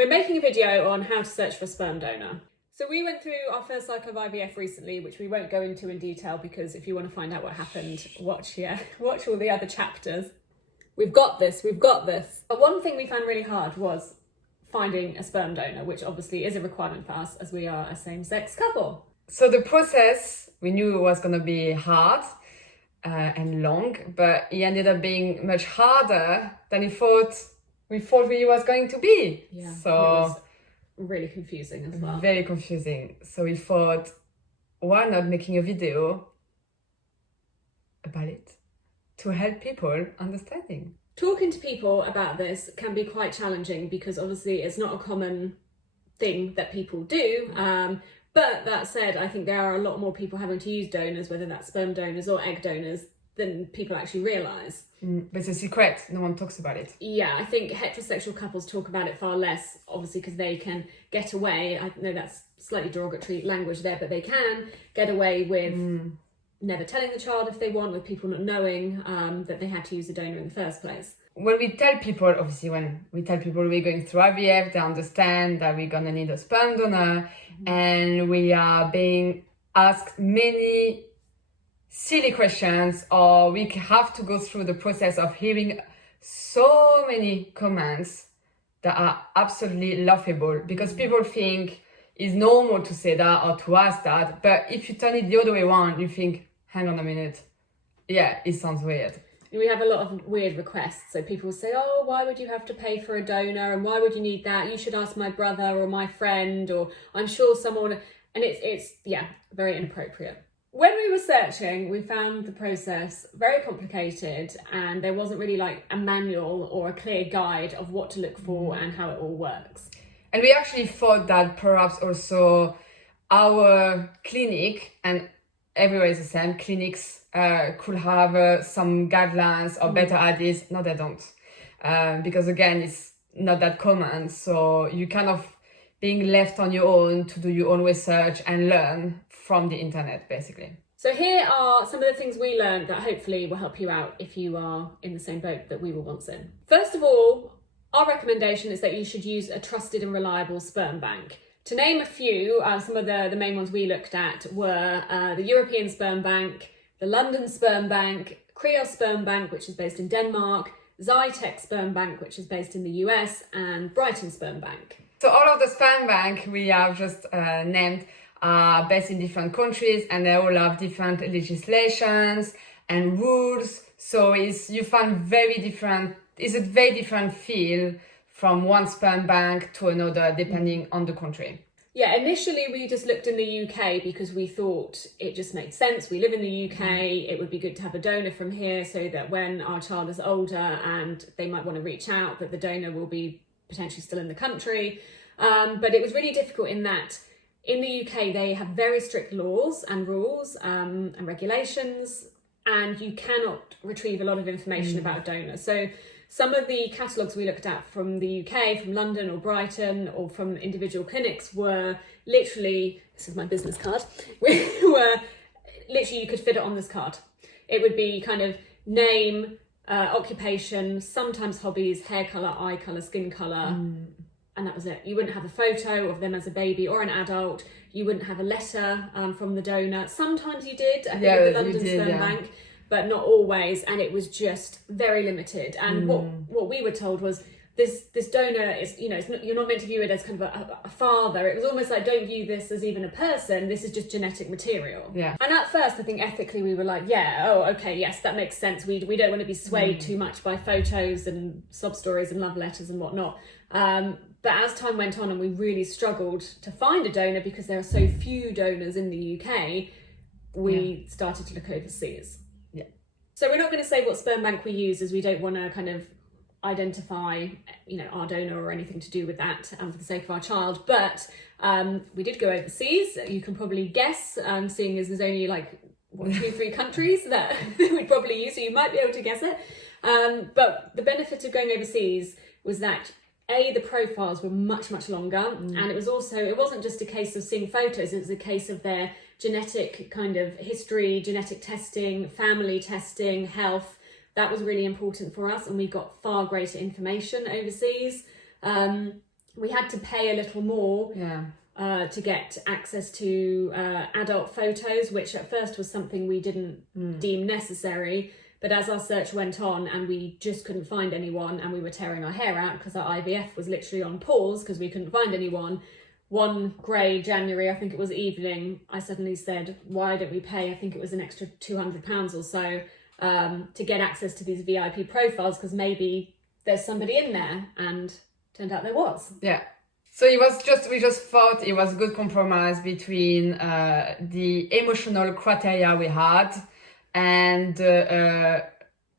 We're making a video on how to search for a sperm donor. So we went through our first cycle of IVF recently, which we won't go into in detail because if you want to find out what happened, watch all the other chapters. We've got this. But one thing we found really hard was finding a sperm donor, which obviously is a requirement for us as we are a same-sex couple. So the process, we knew it was going to be hard and long, but it ended up being much harder than we thought it was going to be. Yeah, so it was really confusing as well. Very confusing. So we thought, why not making a video about it to help people understanding? Talking to people about this can be quite challenging because obviously it's not a common thing that people do. But that said, I think there are a lot more people having to use donors, whether that's sperm donors or egg donors, than people actually realise. But it's a secret, no one talks about it. Yeah, I think heterosexual couples talk about it far less, obviously, because they can get away. I know that's slightly derogatory language there, but they can get away with never telling the child if they want, with people not knowing that they had to use a donor in the first place. When we tell people we're going through IVF, they understand that we're gonna need a sperm donor, and we are being asked many silly questions, or we have to go through the process of hearing so many comments that are absolutely laughable because people think it's normal to say that or to ask that, but if you turn it the other way around, you think, hang on a minute, yeah, it sounds weird. We have a lot of weird requests. So people say, oh, why would you have to pay for a donor? And why would you need that? You should ask my brother or my friend, or I'm sure someone, and it's very inappropriate. When we were searching, we found the process very complicated and there wasn't really like a manual or a clear guide of what to look for and how it all works. And we actually thought that perhaps also our clinic, and everywhere is the same, clinics could have some guidelines or better ideas. No, they don't. Because again, it's not that common. So you kind of being left on your own to do your own research and learn from the internet, basically. So here are some of the things we learned that hopefully will help you out if you are in the same boat that we were once in. First of all, our recommendation is that you should use a trusted and reliable sperm bank. To name a few, some of the main ones we looked at were the European Sperm Bank, the London Sperm Bank, Creole Sperm Bank, which is based in Denmark, Zytec Sperm Bank, which is based in the US, and Brighton Sperm Bank. So all of the sperm bank we have just named are based in different countries, and they all have different legislations and rules. So you find it's a very different feel from one sperm bank to another, depending on the country. Yeah, initially we just looked in the UK because we thought it just made sense. We live in the UK, it would be good to have a donor from here so that when our child is older and they might want to reach out, that the donor will be potentially still in the country. But it was really difficult in that in the UK they have very strict laws and rules and regulations, and you cannot retrieve a lot of information about a donor. So some of the catalogues we looked at from the UK, from London or Brighton, or from individual clinics were literally, this is my business card, were literally you could fit it on this card. It would be kind of name, occupation, sometimes hobbies, hair colour, eye colour, skin colour, and that was it. You wouldn't have a photo of them as a baby or an adult. You wouldn't have a letter from the donor. Sometimes you did, I think with the London Sperm Bank, but not always, and it was just very limited. And what we were told was this donor is, you're not meant to view it as kind of a father. It was almost like, don't view this as even a person. This is just genetic material. Yeah. And at first, I think ethically we were like, yes, that makes sense. We don't want to be swayed too much by photos and sob stories and love letters and whatnot. But as time went on and we really struggled to find a donor because there are so few donors in the UK, we started to look overseas. Yeah. So we're not going to say what sperm bank we use, as we don't want to kind of identify, our donor or anything to do with that for the sake of our child. But we did go overseas. You can probably guess, seeing as there's only 2-3 countries that we'd probably use, so you might be able to guess it. But the benefit of going overseas was that the profiles were much, much longer. And it wasn't just a case of seeing photos, it was a case of their genetic kind of history, genetic testing, family testing, health. That was really important for us, and we got far greater information overseas. we had to pay a little more to get access to adult photos, which at first was something we didn't deem necessary. But as our search went on and we just couldn't find anyone, and we were tearing our hair out because our IVF was literally on pause because we couldn't find anyone, one grey January, I think it was evening, I suddenly said, why don't we pay, I think it was an extra £200 or so, to get access to these VIP profiles, because maybe there's somebody in there, and turned out there was. Yeah. So we just thought it was a good compromise between the emotional criteria we had and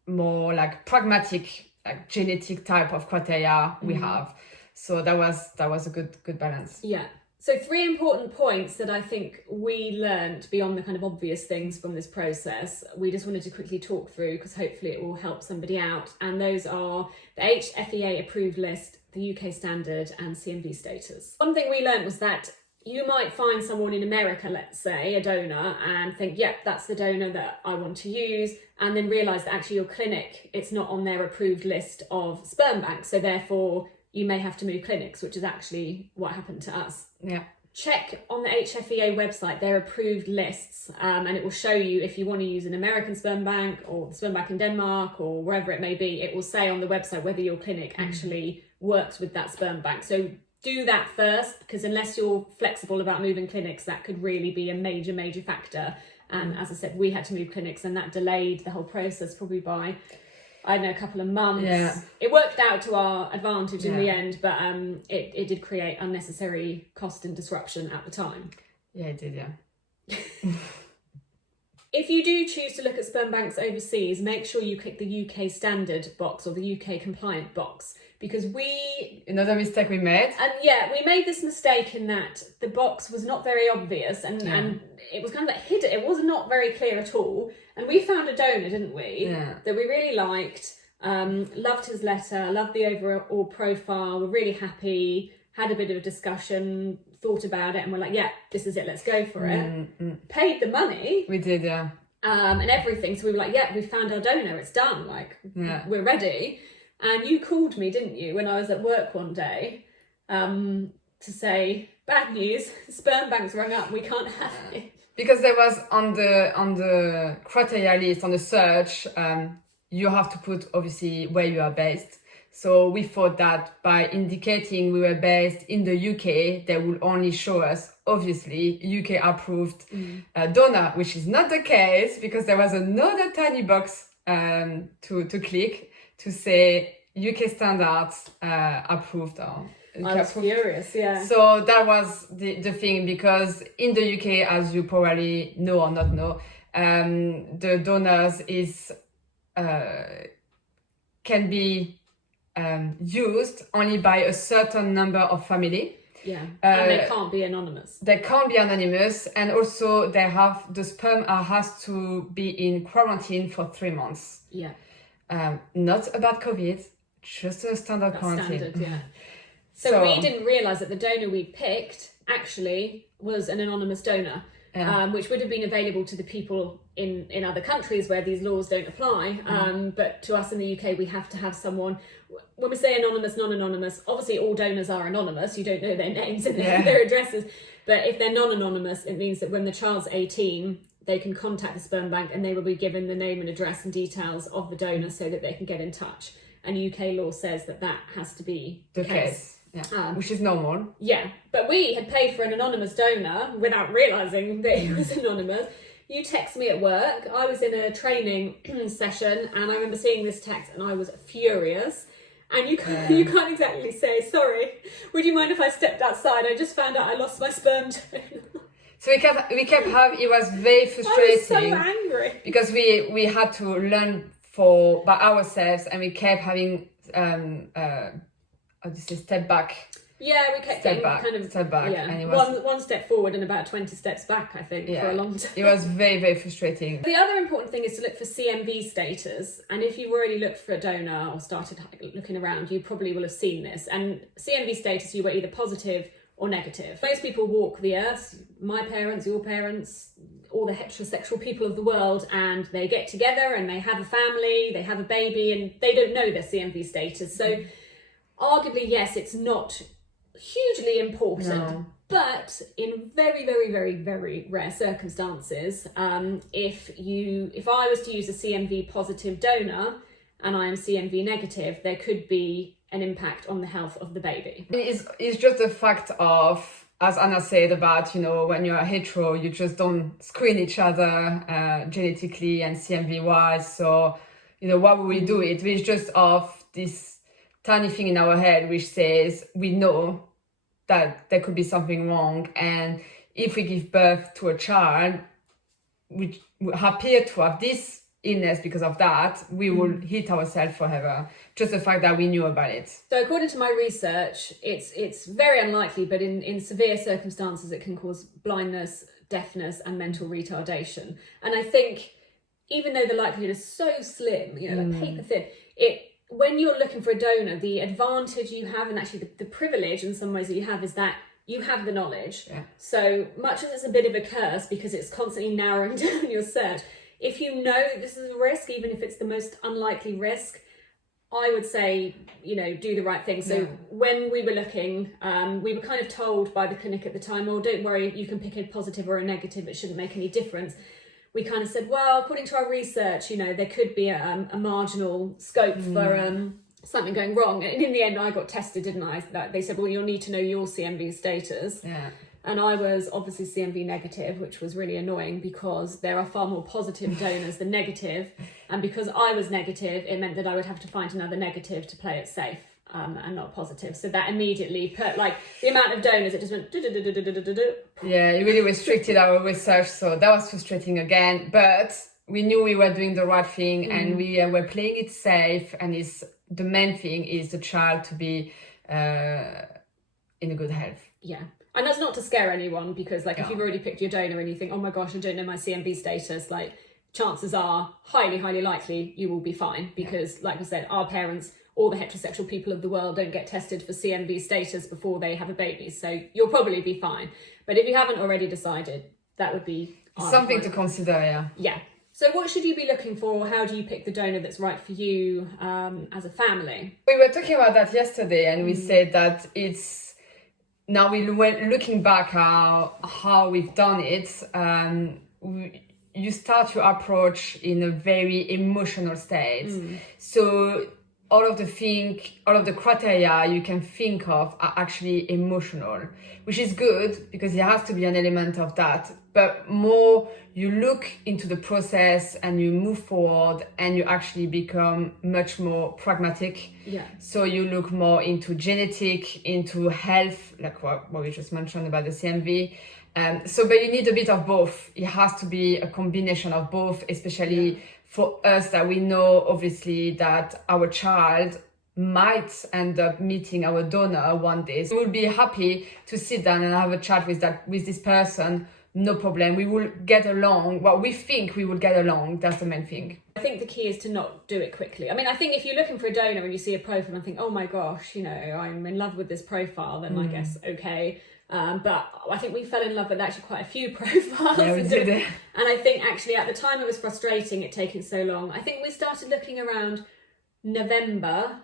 more like pragmatic, like genetic type of criteria we have. So that was a good balance. Yeah. So 3 important points that I think we learned beyond the kind of obvious things from this process, we just wanted to quickly talk through because hopefully it will help somebody out. And those are the HFEA approved list, the UK standard, and CMV status. One thing we learned was that you might find someone in America, let's say, a donor, and think, yep, that's the donor that I want to use, and then realise that actually your clinic, it's not on their approved list of sperm banks, so therefore you may have to move clinics, which is actually what happened to us. Yeah. Check on the HFEA website their approved lists, and it will show you if you want to use an American sperm bank or the sperm bank in Denmark or wherever it may be. It will say on the website whether your clinic actually works with that sperm bank. So do that first, because unless you're flexible about moving clinics, that could really be a major factor. And as I said, we had to move clinics, and that delayed the whole process probably by, I don't know, a couple of months. Yeah. It worked out to our advantage in the end, but it did create unnecessary cost and disruption at the time. Yeah, it did, yeah. If you do choose to look at sperm banks overseas, make sure you click the UK standard box or the UK compliant box, because another mistake we made. And we made this mistake in that the box was not very obvious, and it was kind of like hidden. It was not very clear at all. And we found a donor, didn't we? Yeah. That we really liked, loved his letter, loved the overall profile, were really happy, had a bit of a discussion, thought about it, and we're like, yeah, this is it, let's go for it. Paid the money. We did, yeah. And everything. So we were like, yeah, we found our donor, it's done, like, we're ready. And you called me, didn't you, when I was at work one day, to say, bad news, sperm banks rung up, we can't have it. Because there was on the criteria list, on the search, you have to put obviously where you are based. So we thought that by indicating we were based in the UK, they will only show us, obviously, UK approved donor, which is not the case, because there was another tiny box to click to say UK standards approved. I was furious, yeah. So that was the thing, because in the UK, as you probably know or not know, the donors can be used only by a certain number of family. Yeah, and they can't be anonymous. They can't be anonymous, and also the sperm has to be in quarantine for 3 months. Yeah. Not about COVID, just a standard quarantine. Standard, yeah. So we didn't realise that the donor we picked actually was an anonymous donor, which would have been available to the people in other countries where these laws don't apply. But to us in the UK, we have to have someone. When we say anonymous, non-anonymous, obviously all donors are anonymous. You don't know their names and their addresses. But if they're non-anonymous, it means that when the child's 18, they can contact the sperm bank and they will be given the name and address and details of the donor so that they can get in touch. And UK law says that has to be the case. Yeah. Which is normal. Yeah, but we had paid for an anonymous donor without realising that he was anonymous. You text me at work. I was in a training session, and I remember seeing this text and I was furious. And you can't exactly say, sorry, would you mind if I stepped outside? I just found out I lost my sperm donor. So we kept having, it was very frustrating. I was so angry. Because we had to learn by ourselves, and we kept having, step back. Yeah, we kept step back. Yeah, and it was one step forward and about 20 steps back, I think, for a long time. It was very, very frustrating. The other important thing is to look for CMV status, and if you've already looked for a donor or started looking around, you probably will have seen this. And CMV status, you were either positive or negative. Most people walk the earth, my parents, your parents, all the heterosexual people of the world, and they get together and they have a family, they have a baby, and they don't know their CMV status. So arguably, yes, it's not hugely important. No. But in very, very, very, very rare circumstances, if I was to use a CMV positive donor and I am CMV negative, there could be an impact on the health of the baby. It's just the fact of, as Anna said about, when you're a hetero, you just don't screen each other genetically and CMV wise. So, why would we do it? It's just of this tiny thing in our head which says we know that there could be something wrong, and if we give birth to a child which appear to have this illness because of that, we will hit ourselves forever. Just the fact that we knew about it. So according to my research, it's very unlikely, but in severe circumstances it can cause blindness, deafness and mental retardation. And I think even though the likelihood is so slim, like paper thin, when you're looking for a donor, the advantage you have, and actually the privilege in some ways that you have, is that you have the knowledge. Yeah. So much as it's a bit of a curse because it's constantly narrowing down your search, if you know that this is a risk, even if it's the most unlikely risk, I would say, do the right thing. So when we were looking, we were kind of told by the clinic at the time, oh, don't worry, you can pick a positive or a negative, it shouldn't make any difference. We kind of said, well, according to our research, there could be a marginal scope for something going wrong. And in the end, I got tested, didn't I? They said, well, you'll need to know your CMV status. Yeah. And I was obviously CMV negative, which was really annoying because there are far more positive donors than negative. And because I was negative, it meant that I would have to find another negative to play it safe. And not positive. So that immediately put the amount of donors, it just went Yeah, it really restricted our research, so that was frustrating again. But we knew we were doing the right thing and we were playing it safe, and the main thing is the child to be in a good health. Yeah. And that's not to scare anyone, because if you've already picked your donor and you think, oh my gosh, I don't know my CMV status, chances are highly, highly likely you will be fine, because like I said, our parents, all the heterosexual people of the world, don't get tested for CMV status before they have a baby. So you'll probably be fine. But if you haven't already decided, that would be something to consider, yeah. Yeah. So what should you be looking for? How do you pick the donor that's right for you as a family? We were talking about that yesterday, and we said that it's, now we went looking back how we've done it, you start your approach in a very emotional state. So all of the criteria you can think of are actually emotional, which is good because there has to be an element of that. But more you look into the process and you move forward and you actually become much more pragmatic. Yeah. So you look more into genetic, into health, like what we just mentioned about the CMV. But you need a bit of both. It has to be a combination of both, especially for us, that we know obviously that our child might end up meeting our donor one day. So we'll be happy to sit down and have a chat with this person. No problem. We will get along. Well, we think we will get along. That's the main thing. I think the key is to not do it quickly. I mean, I think if you're looking for a donor and you see a profile and think, oh my gosh, I'm in love with this profile, then I guess, okay. But I think we fell in love with actually quite a few profiles. Yeah, we did. And I think actually at the time it was frustrating it taking so long. I think we started looking around November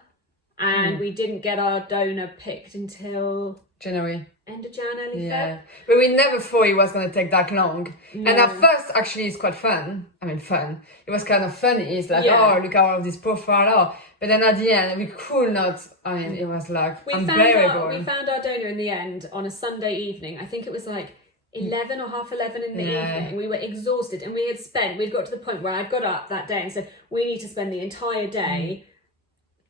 and we didn't get our donor picked until January. End of January, yeah. But we never thought it was going to take that long. No. And at first, actually, it's quite fun. I mean, fun. It was kind of funny. It's like, oh, look at all of this profile. Oh. But then at the end, we could not. I mean, it was like unbearable. We found our donor in the end on a Sunday evening. I think it was 11 or half 11 in the evening. We were exhausted and we'd got to the point where I'd got up that day and said, we need to spend the entire day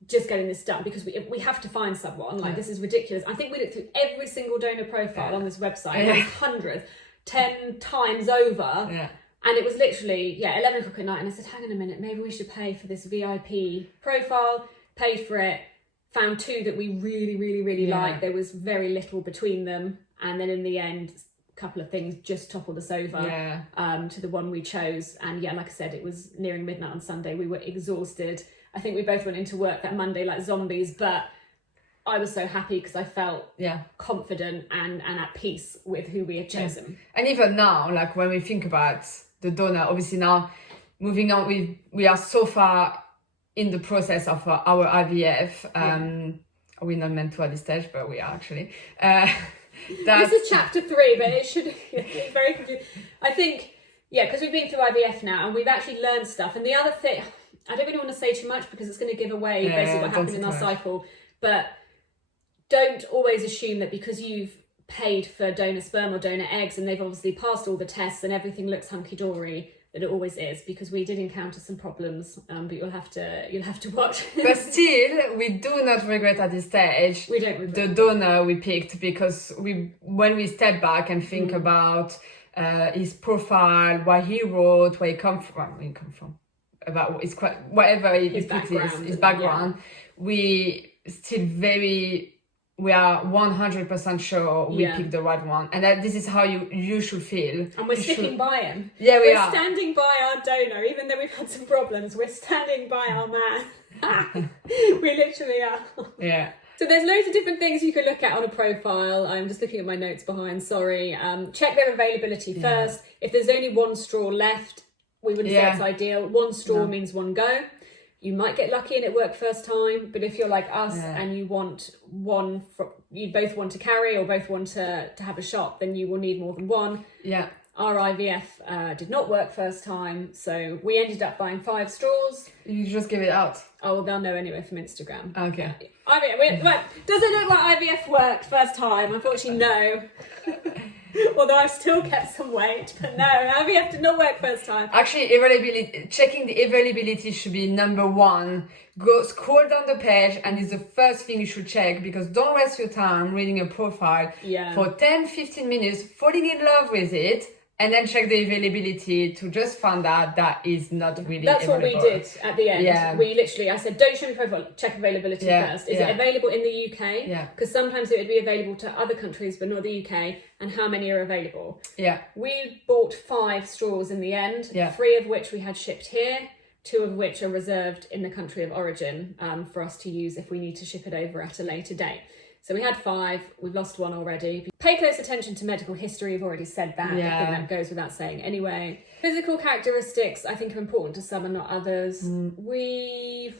just getting this done because we have to find someone. This is ridiculous. I think we looked through every single donor profile on this website. There was hundreds, 10 times over. Yeah. And it was literally, 11 o'clock at night. And I said, hang on a minute, maybe we should pay for this VIP profile. Paid for it. Found two that we really, really, really liked. There was very little between them. And then in the end, a couple of things just toppled us over to the one we chose. And like I said, it was nearing midnight on Sunday. We were exhausted. I think we both went into work that Monday like zombies, but I was so happy because I felt confident and at peace with who we had chosen. Yeah. And even now, when we think about the donor, obviously now moving on, we are so far in the process of our IVF. We're not meant to at this stage, but we are actually. This is chapter 3, but it should be very confusing. I think, because we've been through IVF now and we've actually learned stuff. And the other thing, I don't really want to say too much because it's going to give away basically what happened in our cycle. But don't always assume that because you've paid for donor sperm or donor eggs and they've obviously passed all the tests and everything looks hunky-dory, that it always is, because we did encounter some problems, but you'll have to watch. But still, we do not regret at this stage. We don't regret the donor we picked, because when we step back and think about his profile, what he wrote, where he come from, about his whatever his background, we are 100% sure we picked the right one, and that this is how you should feel. And we're sticking by him. Yeah, we are. We're standing by our donor, even though we've had some problems. We're standing by our man. We literally are. Yeah. So there's loads of different things you can look at on a profile. I'm just looking at my notes behind, sorry. Check their availability first. If there's only one straw left, we wouldn't say it's ideal. One straw means one go. You might get lucky and it worked first time, but if you're like us and you want you both want to carry or both want to have a shot, then you will need more than one. Yeah. Our IVF did not work first time, so we ended up buying 5 straws. You just give it out. Oh, well, they'll know anyway from Instagram. Okay. Does it look like IVF worked first time? Unfortunately, no. Although I've still kept some weight, but no, IVF did not work first time. Actually, checking the availability should be number 1. Go scroll down the page, and it's the first thing you should check, because don't waste your time reading a profile for 10-15 minutes, falling in love with it, and then check the availability to just find out that is not really That's available. what we did at the end. Yeah. I said, don't show me profile, check availability first. Is it available in the UK? Yeah. Because sometimes it would be available to other countries, but not the UK, and how many are available. Yeah. We bought 5 straws in the end, 3 of which we had shipped here, 2 of which are reserved in the country of origin for us to use if we need to ship it over at a later date. So we had 5, we've lost 1 already. Pay close attention to medical history, I've already said that. I think that goes without saying anyway. Physical characteristics, I think, are important to some and not others. We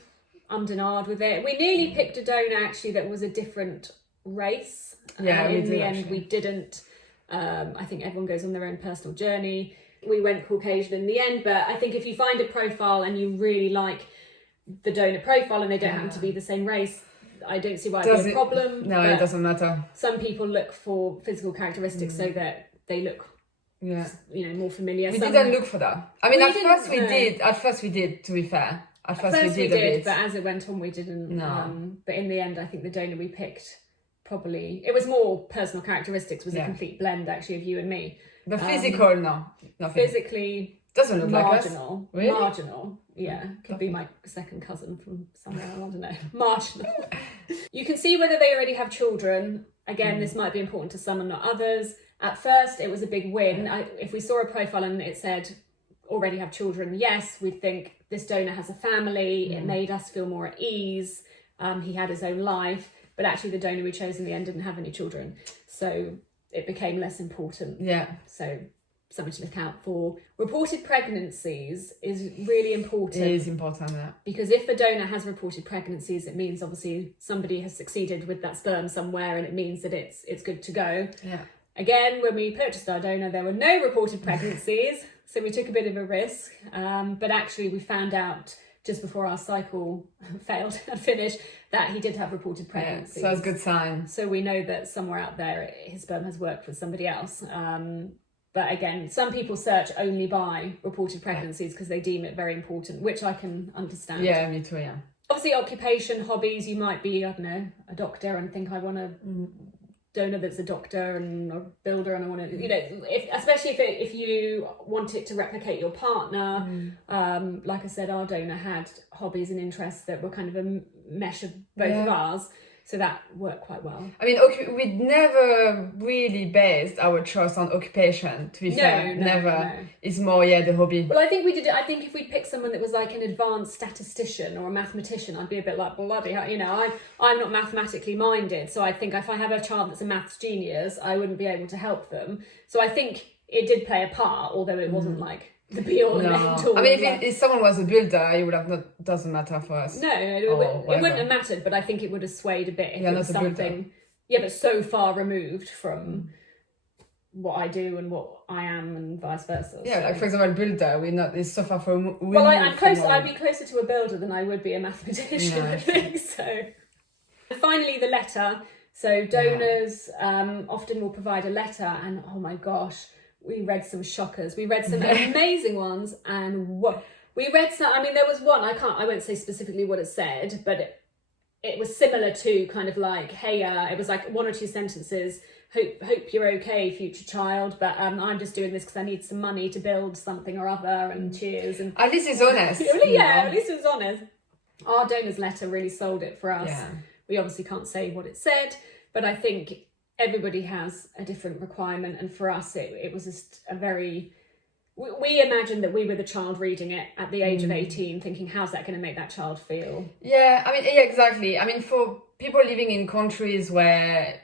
ummed and ahed with it. We nearly picked a donor, actually, that was a different race. In the end, we didn't. I think everyone goes on their own personal journey. We went Caucasian in the end, but I think if you find a profile and you really like the donor profile and they don't happen to be the same race, I don't see why it'd be a problem. No, it doesn't matter. Some people look for physical characteristics so that they look, more familiar. We didn't look for that. I mean, at first we did. To be fair, at first we did a bit, but as it went on, we didn't. No. But in the end, I think the donor we picked it was more personal characteristics. Was a complete blend actually of you and me. The physical, nothing. Physically. Doesn't look marginal. Like us. Really? Marginal. Yeah. Could be my second cousin from somewhere, I don't know. Marginal. You can see whether they already have children. Again, this might be important to some and not others. At first, it was a big win. If we saw a profile and it said, already have children, yes, we'd think this donor has a family. It made us feel more at ease. He had his own life. But actually, the donor we chose in the end didn't have any children. So it became less important. Yeah. So something to look out for. Reported pregnancies is really important. It is important, yeah. Because if a donor has reported pregnancies, it means obviously somebody has succeeded with that sperm somewhere, and it means that it's good to go. Yeah. Again, when we purchased our donor, there were no reported pregnancies, so we took a bit of a risk. But actually, we found out just before our cycle failed and finished that he did have reported pregnancies. So it's a good sign. So we know that somewhere out there, his sperm has worked with somebody else. But again, some people search only by reported pregnancies because they deem it very important, which I can understand. Yeah, me too, yeah. Obviously, occupation, hobbies, you might be, I don't know, a doctor and think I want a donor that's a doctor and a builder and I want to, especially if you want it to replicate your partner. Like I said, our donor had hobbies and interests that were kind of a mesh of both of ours. So that worked quite well. I mean, we'd never really based our choice on occupation, to be fair. Never. No. It's more, the hobby. Well, I think we did. I think if we'd picked someone that was like an advanced statistician or a mathematician, I'd be a bit like, bloody hell, I'm not mathematically minded. So I think if I have a child that's a maths genius, I wouldn't be able to help them. So I think it did play a part, although it wasn't like the be all and No, end all. I mean, if someone was a builder, it would have not. Doesn't matter for us. No, it wouldn't have mattered. But I think it would have swayed a bit if it was something. Yeah, but so far removed from what I do and what I am, and vice versa. Yeah, like for example, builder, we're not. It's so far from. Well, I'd be closer to a builder than I would be a mathematician. I think so. And finally, the letter. So donors often will provide a letter, and oh my gosh, we read some shockers. We read some amazing ones, and what we read some. I mean, there was one. I won't say specifically what it said, but it was similar to kind of like, hey, it was like 1 or 2 sentences. Hope you're okay, future child, but I'm just doing this because I need some money to build something or other, and cheers. And at least it's honest. At least it was honest. Our donor's letter really sold it for us. Yeah. We obviously can't say what it said, but I think everybody has a different requirement, and for us it was just a very... We imagined that we were the child reading it at the age of 18, thinking, how's that going to make that child feel? Yeah, I mean, yeah, exactly. I mean, for people living in countries where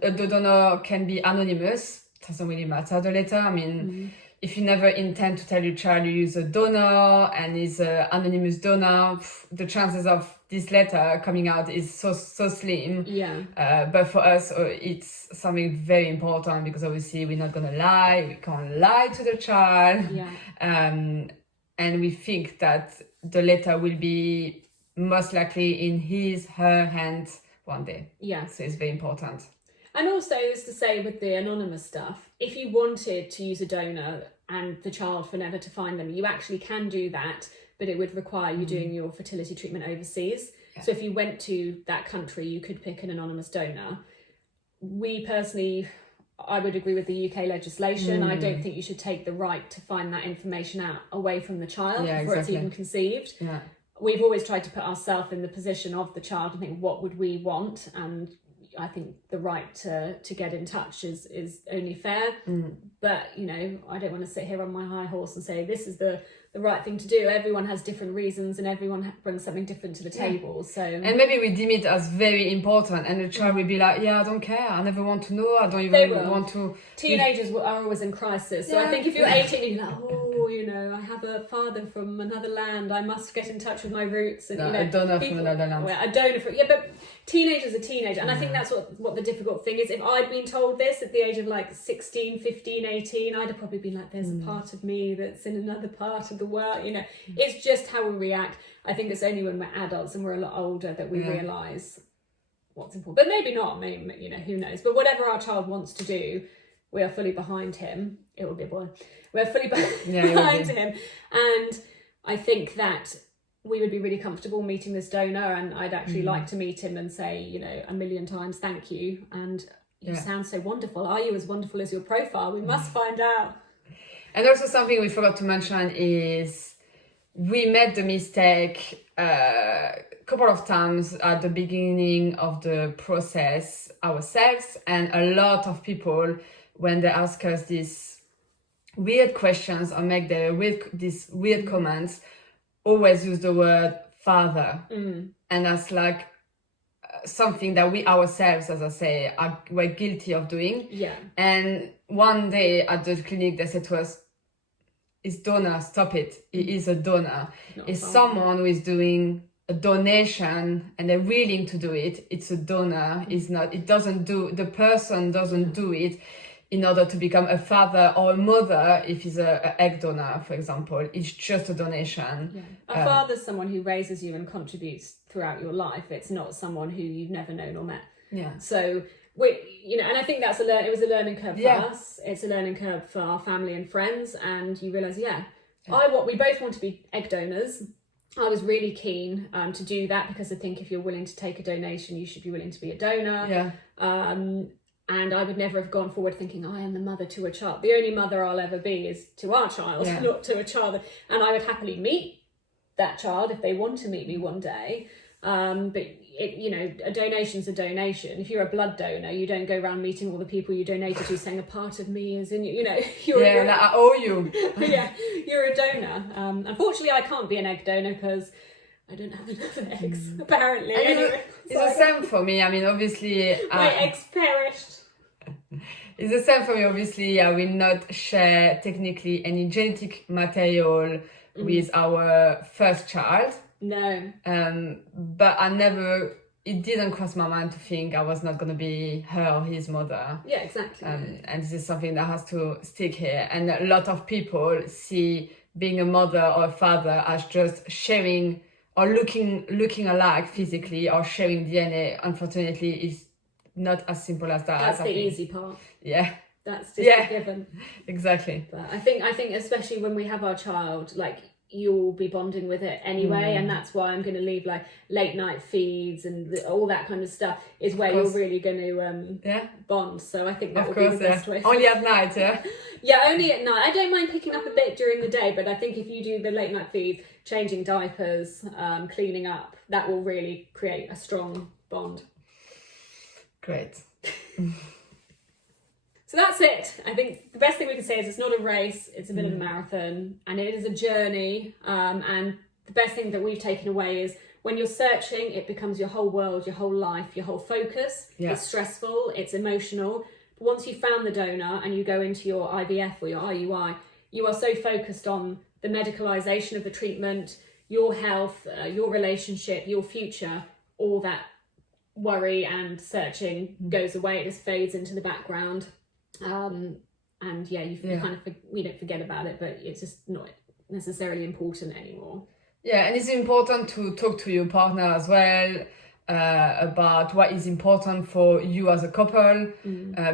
the donor can be anonymous, it doesn't really matter, the letter. I mean, if you never intend to tell your child you use a donor and is an anonymous donor, the chances of this letter coming out is so slim. Yeah. But for us, it's something very important, because obviously we're not gonna lie. We can't lie to the child. Yeah. And we think that the letter will be most likely in her hands one day. Yeah. So it's very important. And also, as to say with the anonymous stuff, if you wanted to use a donor and the child for never to find them, you actually can do that, but it would require you doing your fertility treatment overseas. Yeah. So if you went to that country, you could pick an anonymous donor. We personally, I would agree with the UK legislation. I don't think you should take the right to find that information out away from the child before it's even conceived. Yeah. We've always tried to put ourselves in the position of the child and think, what would we want? And I think the right to get in touch is only fair. But, you know, I don't want to sit here on my high horse and say this is the right thing to do. Everyone has different reasons and everyone brings something different to the table. So, and maybe we deem it as very important, and the child will be like, yeah, I don't care, I never want to know, I don't even want to. Teenagers are always in crisis. So I think if you're 18 and you're like, oh, you know, I have a father from another land, I must get in touch with my roots. And, a donor from another land. Well, a donor from, but teenagers are teenagers. And I think that's what the difficult thing is. If I'd been told this at the age of like 16, 15, 18, I'd have probably been like, there's a part of me that's in another part of the world. You know, it's just how we react. I think it's only when we're adults and we're a lot older that we realise what's important. But maybe not. Maybe, you know, who knows? But whatever our child wants to do, we are fully behind him. It will be a boy. We're fully behind him. And I think that we would be really comfortable meeting this donor, and I'd actually like to meet him and say, you know, 1,000,000 times thank you, and you sound so wonderful. Are you as wonderful as your profile? We must find out. And also something we forgot to mention is we made the mistake a couple of times at the beginning of the process ourselves, and a lot of people, when they ask us these weird questions or make these weird comments, always use the word father. And that's like something that we ourselves, as I say, we're guilty of doing. Yeah. And one day at the clinic, they said to us, it's donor, stop it. It is a donor. It's someone who is doing a donation and they're willing to do it. It's a donor. It's not, the person doesn't do it in order to become a father or a mother if he's an egg donor, for example. It's just a donation. Yeah. A father's someone who raises you and contributes throughout your life. It's not someone who you've never known or met. Yeah. So and I think that's it was a learning curve for us. It's a learning curve for our family and friends, and you realise, we both want to be egg donors. I was really keen to do that, because I think if you're willing to take a donation, you should be willing to be a donor. Yeah. And I would never have gone forward thinking, I am the mother to a child. The only mother I'll ever be is to our child, not to a child. And I would happily meet that child if they want to meet me one day. But a donation's a donation. If you're a blood donor, you don't go around meeting all the people you donated to saying a part of me is in you. I owe you. You're a donor. Unfortunately, I can't be an egg donor because I don't have enough eggs, apparently. It's the same for me. I mean, obviously... my eggs perished. It's the same for me. Obviously, I will not share technically any genetic material with our first child. No. But it didn't cross my mind to think I was not going to be her or his mother. Yeah, exactly. And this is something that has to stick here. And a lot of people see being a mother or a father as just sharing or looking alike physically or sharing DNA. Unfortunately, it's not as simple as that. That's the easy part. Yeah. That's just a given. Exactly. But I think especially when we have our child, like, you'll be bonding with it anyway, and that's why I'm going to leave like late night feeds and all that kind of stuff is where you're really going to bond. So I think that would be the best way. Only at night, yeah. Yeah, only at night. I don't mind picking up a bit during the day, but I think if you do the late night feeds, changing diapers, cleaning up, that will really create a strong bond. Great. So that's it. I think the best thing we can say is it's not a race, it's a bit of a marathon, and it is a journey. And the best thing that we've taken away is when you're searching, it becomes your whole world, your whole life, your whole focus. Yeah. It's stressful, it's emotional. But once you've found the donor and you go into your IVF or your IUI, you are so focused on the medicalisation of the treatment, your health, your relationship, your future, all that worry and searching goes away. It just fades into the background. And you kind of we don't forget about it, but it's just not necessarily important anymore. Yeah, and it's important to talk to your partner as well about what is important for you as a couple,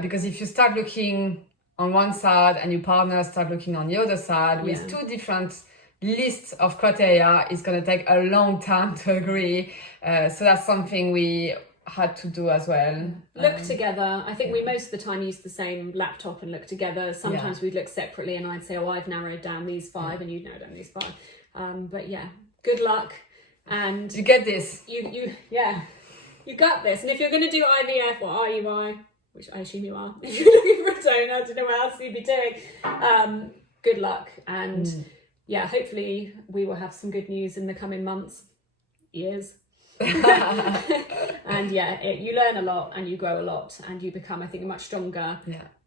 because if you start looking on one side and your partner start looking on the other side with two different lists of criteria, it's going to take a long time to agree. So that's something we had to do as well. Look together. I think we most of the time use the same laptop and look together. Sometimes we'd look separately and I'd say, oh, I've narrowed down these 5 and you'd narrow down these 5. But yeah, good luck. And you get this. You got this. And if you're going to do IVF or IUI, which I assume you are, if you're looking for a donor, I don't know what else you'd be doing. Good luck. And hopefully we will have some good news in the coming months, years. And you learn a lot and you grow a lot and you become, I think, a much stronger,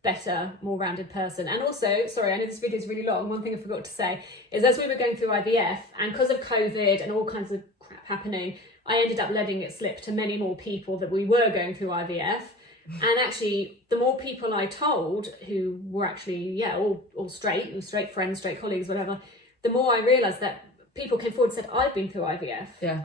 better, more rounded person. And also, sorry, I know this video is really long, one thing I forgot to say is as we were going through IVF and because of COVID and all kinds of crap happening, I ended up letting it slip to many more people that we were going through IVF. And actually, the more people I told who were actually, all straight friends, straight colleagues, whatever, the more I realised that people came forward and said, I've been through IVF. Yeah.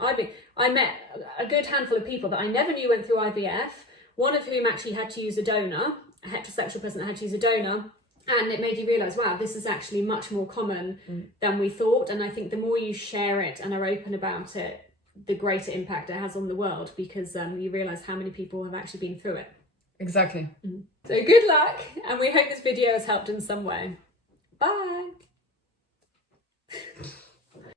I met a good handful of people that I never knew went through IVF, one of whom actually had to use a donor, a heterosexual person that had to use a donor. And it made you realise, wow, this is actually much more common than we thought. And I think the more you share it and are open about it, the greater impact it has on the world, because you realise how many people have actually been through it. Exactly. So good luck, and we hope this video has helped in some way. Bye.